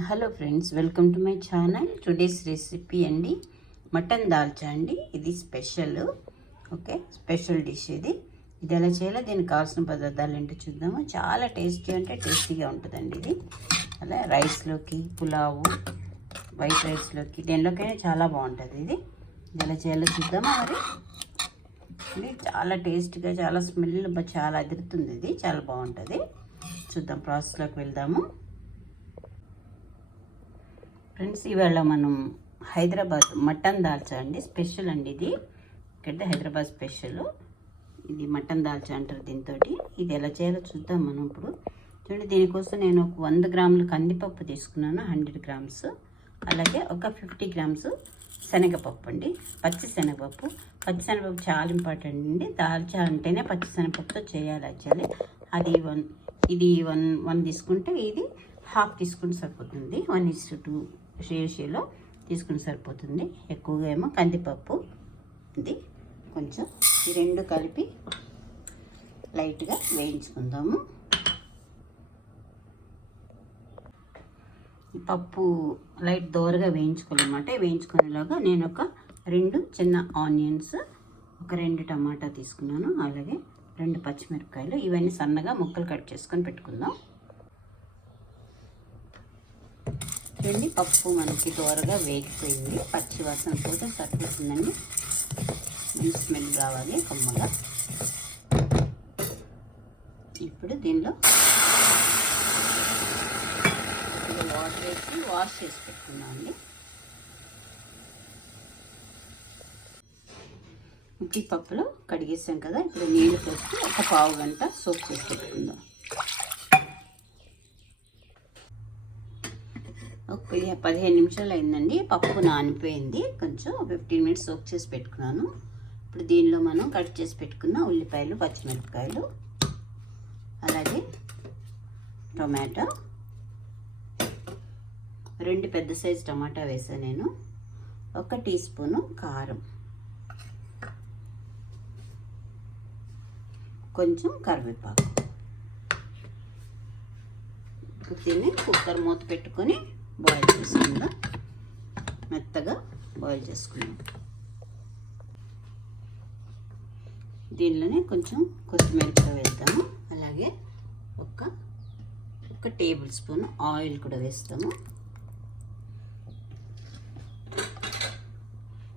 Hello friends welcome to my channel. Today's recipe అండి mutton dalcha అండి. ఇది స్పెషల్ ఓకే స్పెషల్ డిష్ ఇది. ఇది ఎలా చేయాలో దీనికి కావాల్సిన పదార్థాలు ఏంటో చూద్దాము. చాలా టేస్టీ అంటే టేస్టీగా ఉంటుందండి ఇది. అలా రైస్లోకి పులావు వైట్ రైస్లోకి దేనిలోకైనా చాలా బాగుంటుంది ఇది. ఇది ఎలా చేయాలో చూద్దామా మరి? ఇది చాలా టేస్ట్గా చాలా స్మెల్ చాలా అదిరుతుంది ఇది. చాలా బాగుంటుంది. చూద్దాం ప్రాసెస్లోకి వెళ్దాము. ఫ్రెండ్స్ ఇవాళ మనం హైదరాబాద్ మటన్ దాల్చా అండి. స్పెషల్ అండి ఇది. ఇక్కడ హైదరాబాద్ స్పెషల్. ఇది మటన్ దాల్చా అంటారు దీంతో ఇది ఎలా చేయాలో చూద్దాం మనం ఇప్పుడు. చూడండి దీనికోసం నేను ఒక వంద గ్రాముల కందిపప్పు తీసుకున్నాను హండ్రెడ్ గ్రామ్స్. అలాగే ఒక ఫిఫ్టీ గ్రామ్స్ శనగపప్పు అండి. పచ్చి శనగపప్పు. పచ్చి శనగపప్పు చాలా ఇంపార్టెంట్ అండి. దాల్చా అంటేనే పచ్చి శనగపప్పుతో చేయాలి యాక్చువల్లీ. అది వన్ ఇది వన్ వన్ తీసుకుంటే ఇది హాఫ్ తీసుకుంటే సరిపోతుంది. వన్ ఇస్ టూ రేషియోలో తీసుకుని సరిపోతుంది. ఎక్కువగా ఏమో కందిపప్పు ఇది కొంచెం ఈ రెండు కలిపి లైట్గా వేయించుకుందాము. పప్పు లైట్ దోరగా వేయించుకోవాలన్నమాట వేయించుకునేలాగా నేను ఒక రెండు చిన్న ఆనియన్స్ ఒక రెండు టమాటా తీసుకున్నాను. అలాగే రెండు పచ్చిమిరపకాయలు ఇవన్నీ సన్నగా ముక్కలు కట్ చేసుకొని పెట్టుకుందాం. చూడండి పప్పు మనకి త్వరగా వేగిపోయింది. పచ్చి వాసన పోతే సరిపోతుందండి మంచి స్మెల్ రావాలి కమ్మగా. ఇప్పుడు దీనిలో వాటర్ వేసి వాష్ చేసి పెట్టుకున్నామండి ఉట్టి పప్పులో కడిగేసాం కదా ఇప్పుడు నీళ్ళు పోసి ఒక పావు గంట సోప్ చేసి పెట్టుకుందాం. ఇది పదిహేను నిమిషాలు అయిందండి. పప్పు నానిపోయింది. కొంచెం ఫిఫ్టీన్ మినిట్స్ సోక్ చేసి పెట్టుకున్నాను. ఇప్పుడు దీనిలో మనం కట్ చేసి పెట్టుకున్న ఉల్లిపాయలు పచ్చిమిరపకాయలు అలాగే టొమాటో. రెండు పెద్ద సైజు టమాటా వేసాను నేను. ఒక టీ స్పూను కారం. కొంచెం కరివేపాకు. దీన్ని కుక్కర్ మూత పెట్టుకొని బాయిల్ చేసుకుందాం. మెత్తగా బాయిల్ చేసుకుందాం. దీనిలోనే కొంచెం కొత్తిమీర కూడా వేద్దాము. అలాగే ఒక ఒక టేబుల్ స్పూన్ ఆయిల్ కూడా వేస్తాము.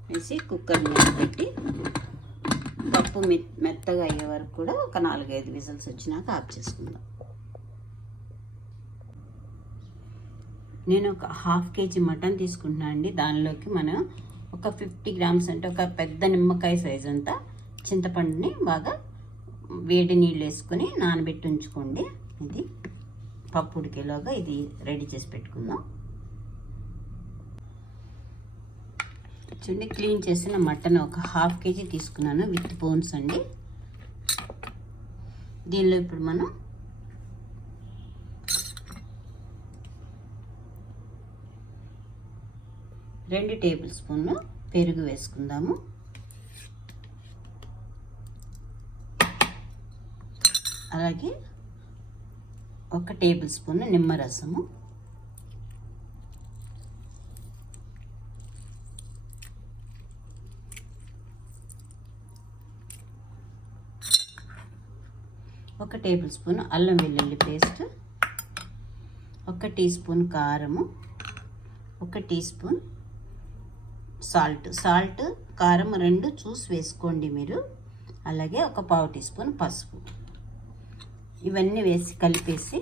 వేసి కుక్కర్ మీద పెట్టి పప్పు మెత్తగా అయ్యే వరకు కూడా ఒక నాలుగైదు విజిల్స్ వచ్చినాక ఆఫ్ చేసుకుందాం. నేను ఒక హాఫ్ కేజీ మటన్ తీసుకుంటున్నాను అండి. దానిలోకి మనం ఒక ఫిఫ్టీ గ్రామ్స్ అంటే ఒక పెద్ద నిమ్మకాయ సైజ్ అంతా చింతపండుని బాగా వేడి నీళ్ళు వేసుకొని నానబెట్టి ఉంచుకోండి. ఇది పప్పు ఉడికేలోగా ఇది రెడీ చేసి పెట్టుకుందాం. చూడండి క్లీన్ చేసిన మటన్ ఒక హాఫ్ కేజీ తీసుకున్నాను విత్ బోన్స్ అండి. దీనిలో ఇప్పుడు మనం రెండు టేబుల్ స్పూన్లు పెరుగు వేసుకుందాము. అలాగే ఒక టేబుల్ స్పూన్ నిమ్మరసము. ఒక టేబుల్ స్పూన్ అల్లం వెల్లుల్లి పేస్ట్. ఒక టీ స్పూన్ కారము. ఒక టీ స్పూన్ సాల్ట్. సాల్ట్ కారం రెండు చూసి వేసుకోండి మీరు. అలాగే ఒక పావు టీ స్పూన్ పసుపు. ఇవన్నీ వేసి కలిపేసి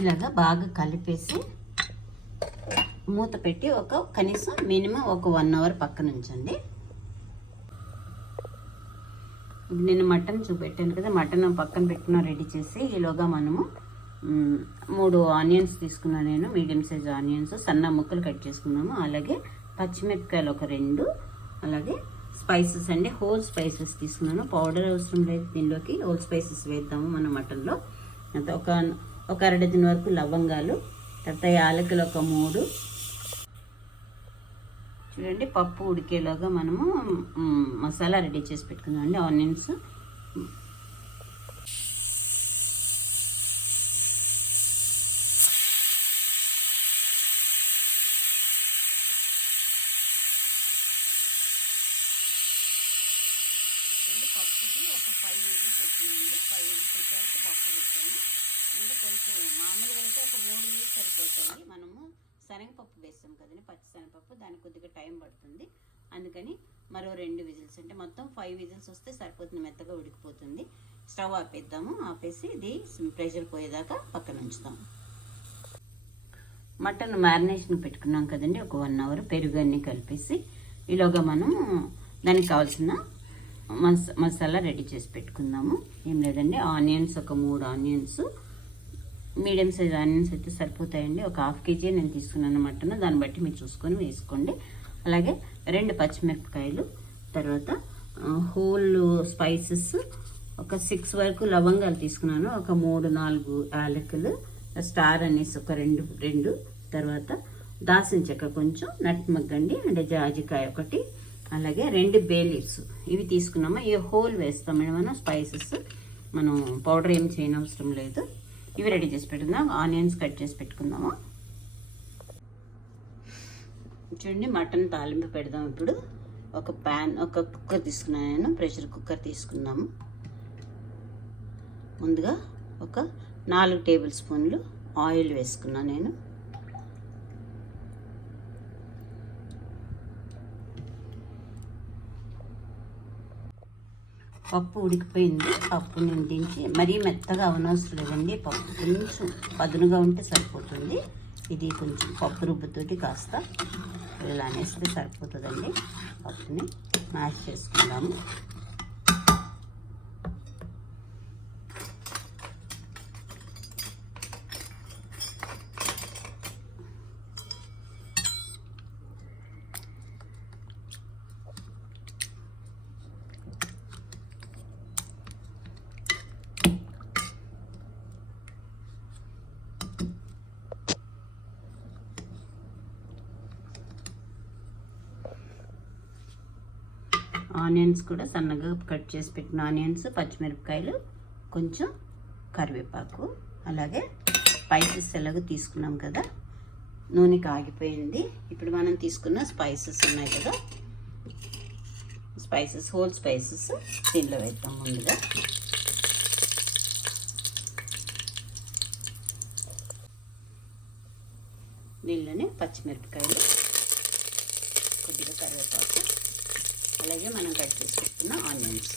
ఇలాగా బాగా కలిపేసి మూత పెట్టి ఒక కనీసం మినిమం ఒక వన్ అవర్ పక్కన ఉంచండి ఇప్పుడు నేను మటన్ చూపెట్టాను కదా మటన్ పక్కన పెట్టుకున్న రెడీ చేసి ఈలోగా మనము మూడు ఆనియన్స్ తీసుకున్నాను నేను మీడియం సైజ్ ఆనియన్స్ సన్న ముక్కలు కట్ చేసుకున్నాము. అలాగే పచ్చిమిరపకాయలు ఒక రెండు అలాగే స్పైసెస్ అండి హోల్ స్పైసెస్ తీసుకున్నాను. పౌడర్ అవసరం లేదు దీనిలోకి హోల్ స్పైసెస్ వేద్దాము మన మటన్లో. ఒక ఒక అర డజన్ వరకు లవంగాలు తర్వాత యాలకులు ఒక మూడు చూడండి పప్పు ఉడికేలాగా మనము మసాలా రెడీ చేసి పెట్టుకుందామండి ఆనియన్స్. పప్పుకి ఒక ఫైవ్ విజిల్స్ వచ్చిందండి ఫైవ్ విజిల్స్ వచ్చేవరకు పప్పు పెట్టాను. ఇంకా కొంచెం మామూలుగా అయితే ఒక మూడు విజిల్స్ సరిపోతాయి. మనము శనగపప్పు వేస్తాం కదండి పచ్చి శనగపప్పు దానికి కొద్దిగా టైం పడుతుంది. అందుకని మరో రెండు విజిల్స్ అంటే మొత్తం ఫైవ్ విజిల్స్ వస్తే సరిపోతుంది మెత్తగా ఉడికిపోతుంది. స్టవ్ ఆపేద్దాము ఆపేసి ఇది ప్రెషర్ పోయేదాకా పక్కన ఉంచుతాం మటన్ మ్యారినేషన్ పెట్టుకున్నాం కదండి ఒక వన్ అవర్ పెరుగు అన్నీ కలిపేసి ఈలోగా మనం దానికి కావాల్సిన మస మసాలా రెడీ చేసి పెట్టుకుందాము. ఏం లేదండి ఆనియన్స్ ఒక మూడు ఆనియన్స్ మీడియం సైజ్ ఆనియన్స్ అయితే సరిపోతాయండి. ఒక హాఫ్ కేజీ నేను తీసుకున్నాను మటన్. దాన్ని బట్టి మీరు చూసుకొని వేసుకోండి. అలాగే రెండు పచ్చిమిరపకాయలు తర్వాత హోల్ స్పైసెస్ ఒక సిక్స్ వరకు లవంగాలు తీసుకున్నాను. ఒక మూడు నాలుగు యాలకులు స్టార్ అనేసి ఒక రెండు రెండు తర్వాత దాసిన చెక్క కొంచెం నట్మగ్గండి అంటే జాజికాయ ఒకటి అలాగే రెండు బేలీవ్స్ ఇవి తీసుకున్నాము? ఈ హోల్ వేస్తామండి మనం స్పైసెస్ మనం పౌడర్ ఏం చేయనవసరం లేదు. ఇవి రెడీ చేసి పెట్టుకుందాం. ఆనియన్స్ కట్ చేసి పెట్టుకుందాము. చూడండి మటన్ తాలింపు పెడదాం ఇప్పుడు. ఒక ప్యాన్ ఒక కుక్కర్ తీసుకున్నాను నేను. ప్రెషర్ కుక్కర్ తీసుకుందాము. ముందుగా ఒక నాలుగు టేబుల్ స్పూన్లు ఆయిల్ వేసుకున్నాను నేను. పప్పు ఉడికిపోయింది. పప్పు నేను దించి మరీ మెత్తగా అవనవసరం లేదండి పప్పు కొంచెం పదునుగా ఉంటే సరిపోతుంది. ఇది కొంచెం పప్పు రుబ్బుతోటి కాస్త ఇలా అనేస్తే సరిపోతుందండి. పప్పుని మ్యాష్ చేసుకుందాము. ఆనియన్స్ కూడా సన్నగా కట్ చేసి పెట్టిన ఆనియన్స్ పచ్చిమిరపకాయలు కొంచెం కరివేపాకు అలాగే స్పైసెస్ ఎలాగో తీసుకున్నాం కదా నూనె కాగిపోయింది. ఇప్పుడు మనం తీసుకున్న స్పైసెస్ ఉన్నాయి కదా స్పైసెస్ హోల్ స్పైసెస్ దీనిలో వేద్దాం ముందుగా. దీనిలోనే పచ్చిమిరపకాయలు కొద్దిగా కరివేపాకు అలాగే మనం కట్ చేసి పెట్టుకున్న ఆనియన్స్.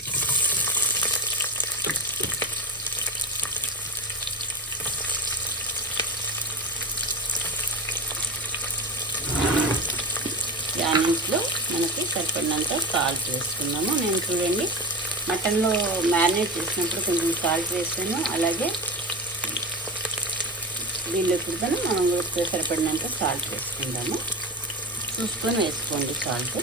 ఈ ఆనియన్స్లో మనకి సరిపడినంత సాల్ట్ వేసుకుందాము నేను చూడండి మటన్లో మ్యారినేట్ చేసినప్పుడు కొంచెం సాల్ట్ వేసాను. అలాగే దీనిలో కూడా మనం సరిపడినంత సాల్ట్ వేసుకుందాము. చూసుకొని వేసుకోండి సాల్ట్.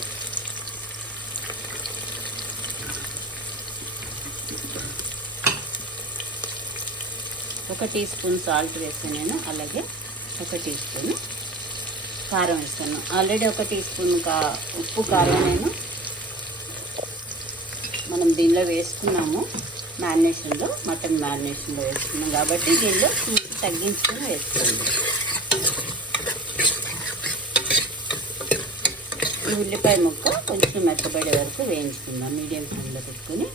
ఒక టీ స్పూన్ సాల్ట్ వేసాను నేను అలాగే ఒక టీ స్పూన్ కారం వేస్తాను ఆల్రెడీ ఒక టీ స్పూన్ కా ఉప్పు కారం నేను మనం దీనిలో వేసుకున్నాము మ్యారినేషన్లో మటన్ మ్యారినేషన్లో వేసుకున్నాం కాబట్టి దీనిలో తగ్గించుకుని తగ్గించుకొని వేసుకోండి. ఈ ఉల్లిపాయ ముక్క కొంచెం మెత్తబడే వరకు వేయించుకుందాం మీడియం ఫ్లేమ్లో పెట్టుకొని.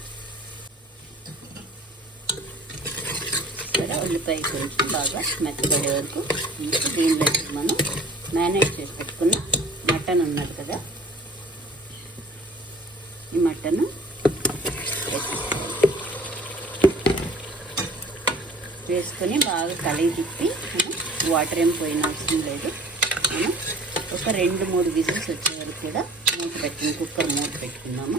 ఇక్కడ కొంచెం బాగా మెత్తబడే వరకు దీనిలో మనం మేనేజ్ చేసి పెట్టుకున్న మటన్ ఉన్నది కదా. ఈ మటన్ వేసుకొని బాగా కలిగి తిప్పి మనం వాటర్ ఏం పోయిన అవసరం లేదు. మనం ఒక రెండు మూడు విజిల్స్ వచ్చే వరకు కూడా మూత పెట్టుకుని కుక్కర్ మూత పెట్టుకున్నాము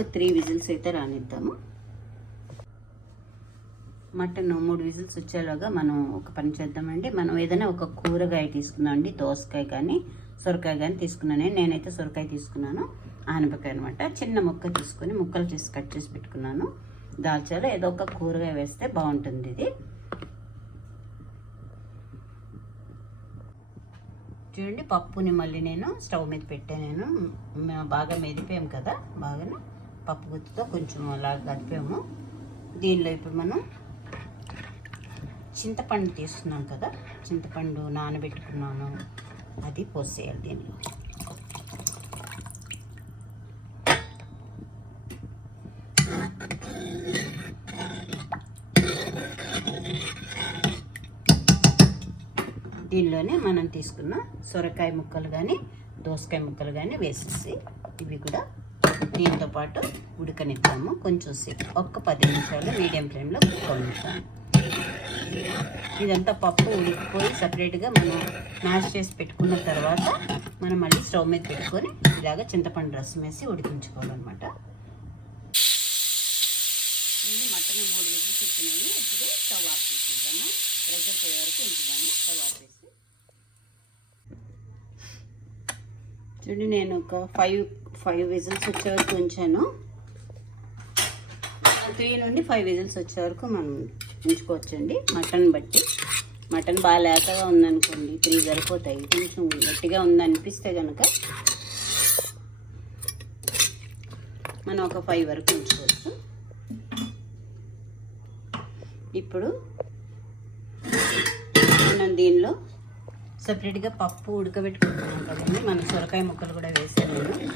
ఒక త్రీ విజిల్స్ అయితే రానిద్దాము. మటన్ మూడు విజిల్స్ వచ్చేలాగా మనం ఒక పని చేద్దామండి. మనం ఏదైనా ఒక కూరగాయ తీసుకుందాం అండి. దోసకాయ కానీ సొరకాయ కానీ తీసుకున్నాను నేనైతే సొరకాయ తీసుకున్నాను. ఆనపకాయ అనమాట చిన్న ముక్క తీసుకొని ముక్కలు చేసి కట్ చేసి పెట్టుకున్నాను. దాల్చాలో ఏదో ఒక కూరగాయ వేస్తే బాగుంటుంది ఇది. చూడండి పప్పుని మళ్ళీ నేను స్టవ్ మీద పెట్టాను. నేను బాగా మెదిపాము కదా బాగా పప్పు గుత్తితో కొంచెం అలా గడిపాము దీనిలో ఇప్పుడు మనం చింతపండు తీసుకున్నాం కదా చింతపండు నానబెట్టుకున్నాను. అది పోసేయాలి దీనిలో. దీనిలోనే మనం తీసుకున్న సొరకాయ ముక్కలు కానీ దోసకాయ ముక్కలు కానీ వేసేసి ఇవి కూడా దీంతో పాటు ఉడకనిద్దాము. కొంచెం సేపు ఒక్క పది నిమిషాలు మీడియం ఫ్లేమ్లో ఉడకనిద్దాము ఇదంతా పప్పు ఉడికిపోయి సపరేట్గా మనం మ్యాష్ చేసి పెట్టుకున్న తర్వాత మనం మళ్ళీ స్టవ్ మీద పెట్టుకొని ఇలాగ చింతపండు రసం వేసి ఉడికించుకోవాలన్నమాట. ఇది మటన్ మూడు విజిల్స్ వచ్చినాయి. ఇప్పుడు స్టవ్ ఆఫ్ చేసేద్దాము. ప్రెషర్ పోయే వరకు ఉంచుదాము. స్టవ్ ఆఫ్ చేసి చూడండి నేను ఒక ఫైవ్ ఫైవ్ విజిల్స్ వచ్చే వరకు ఉంచాను. త్రీ నుండి ఫైవ్ విజిల్స్ వచ్చే వరకు మనం ఉంచుకోవచ్చండి మటన్ బట్టి. మటన్ బాగా లేతగా ఉందనుకోండి త్రీ సరిపోతాయి. కొంచెం గట్టిగా ఉందనిపిస్తే కనుక మనం ఒక ఫైవ్ వరకు ఉంచుకోవచ్చు. ఇప్పుడు మనం దీనిలో సపరేట్గా పప్పు ఉడకబెట్టుకుంటున్నాం కదండి. మనం సొరకాయ ముక్కలు కూడా వేసాను నేను.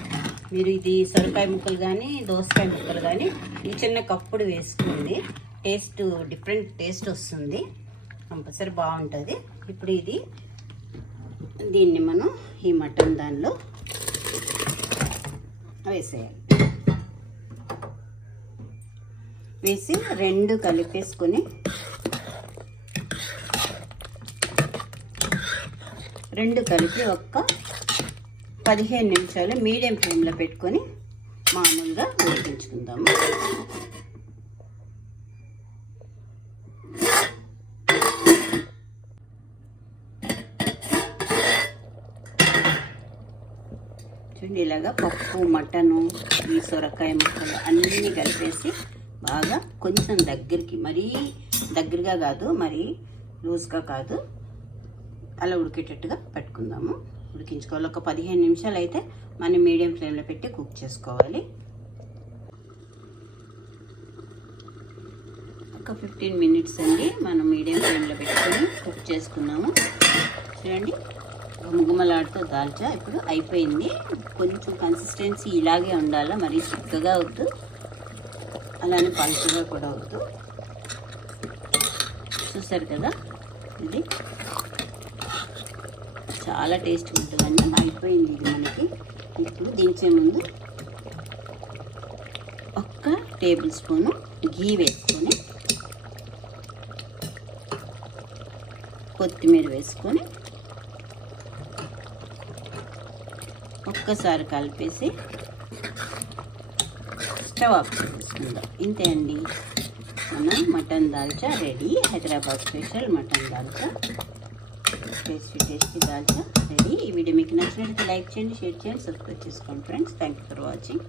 మీరు ఇది సొరకాయ ముక్కలు కానీ దోసకాయ ముక్కలు కానీ ఈ చిన్న కప్పుడు వేసుకోండి. టేస్ట్ డిఫరెంట్ టేస్ట్ వస్తుంది. కంపల్సరీ బాగుంటుంది. ఇప్పుడు ఇది దీన్ని మనం ఈ మటన్ దానిలో వేసేయాలి. వేసి రెండు కలిపేసుకొని రెండు కలిపి ఒక్క పదిహేను నిమిషాలు మీడియం ఫ్లేమ్లో పెట్టుకొని మామూలుగా ఉడికించుకుందాము. చూడండి ఇలాగా పప్పు మటను ఈ సొరకాయ ముక్కలు అన్నీ కలిపేసి బాగా కొంచెం దగ్గరికి మరీ దగ్గరగా కాదు మరీ లూజ్గా కాదు అలా ఉడికేటట్టుగా పెట్టుకుందాము. ఉడికించుకోవాలి. ఒక పదిహేను నిమిషాలు అయితే మనం మీడియం ఫ్లేమ్లో పెట్టి కుక్ చేసుకోవాలి. ఒక ఫిఫ్టీన్ మినిట్స్ అండి మనం మీడియం ఫ్లేమ్లో పెట్టుకొని కుక్ చేసుకున్నాము. చూడండి ముగ్గుమలాడుతూ దాల్చా. ఇప్పుడు అయిపోయింది. కొంచెం కన్సిస్టెన్సీ ఇలాగే ఉండాలా? మరీ చిక్కగా అవుతూ అలానే పలుచగా కూడా అవుతూ చూసారు కదా? ఇది చాలా టేస్ట్ ఉంటుందండి. అయిపోయింది ఇది మనకి. ఇప్పుడు దించే ముందు ఒక్క టేబుల్ స్పూను గీ వేసుకొని కొత్తిమీర వేసుకొని ఒక్కసారి కలిపేసి స్టవ్ ఆఫ్ చేసుకుందాం. ఇంతే అండి. మన mutton dalcha ready. Hyderabad special mutton dalcha. Tasty tasty dalcha ready? ఈ వీడియో మీకు నచ్చినట్లయితే లైక్ చేయండి షేర్ చేయండి సబ్స్క్రైబ్ చేసుకోండి friends. Thank you for watching